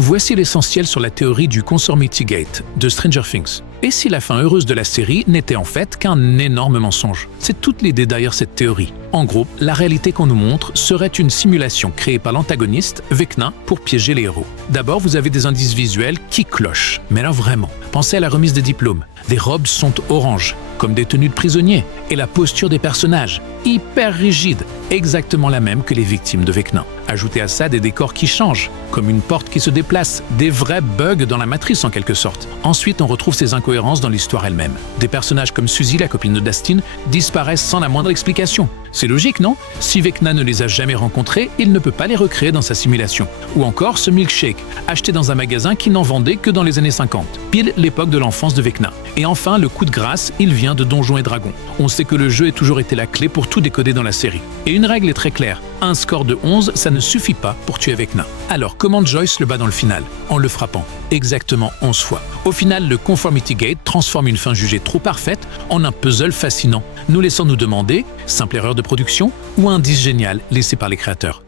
Voici l'essentiel sur la théorie du Conformity Gate de Stranger Things. Et si la fin heureuse de la série n'était en fait qu'un énorme mensonge? C'est toute l'idée derrière cette théorie. En gros, la réalité qu'on nous montre serait une simulation créée par l'antagoniste, Vecna, pour piéger les héros. D'abord, vous avez des indices visuels qui clochent. Mais là vraiment, pensez à la remise des diplômes. Les robes sont oranges, comme des tenues de prisonniers, et la posture des personnages, hyper rigide, exactement la même que les victimes de Vecna. Ajoutez à ça des décors qui changent, comme une porte qui se déplace, des vrais bugs dans la matrice en quelque sorte. Ensuite, on retrouve ces incohérences dans l'histoire elle-même. Des personnages comme Suzy, la copine de Dustin, disparaissent sans la moindre explication. C'est logique, non? Si Vecna ne les a jamais rencontrés, il ne peut pas les recréer dans sa simulation. Ou encore ce milkshake, acheté dans un magasin qui n'en vendait que dans les années 50, pile l'époque de l'enfance de Vecna. Et enfin, le coup de grâce, il vient de Donjons et Dragons. On sait que le jeu a toujours été la clé pour tout décoder dans la série. Et une règle est très claire, un score de 11, ça ne suffit pas pour tuer Vecna. Alors comment Joyce le bat dans le final? En le frappant, exactement 11 fois. Au final, le Conformity Gate transforme une fin jugée trop parfaite en un puzzle fascinant, nous laissant nous demander, simple erreur de production ou indice génial laissé par les créateurs.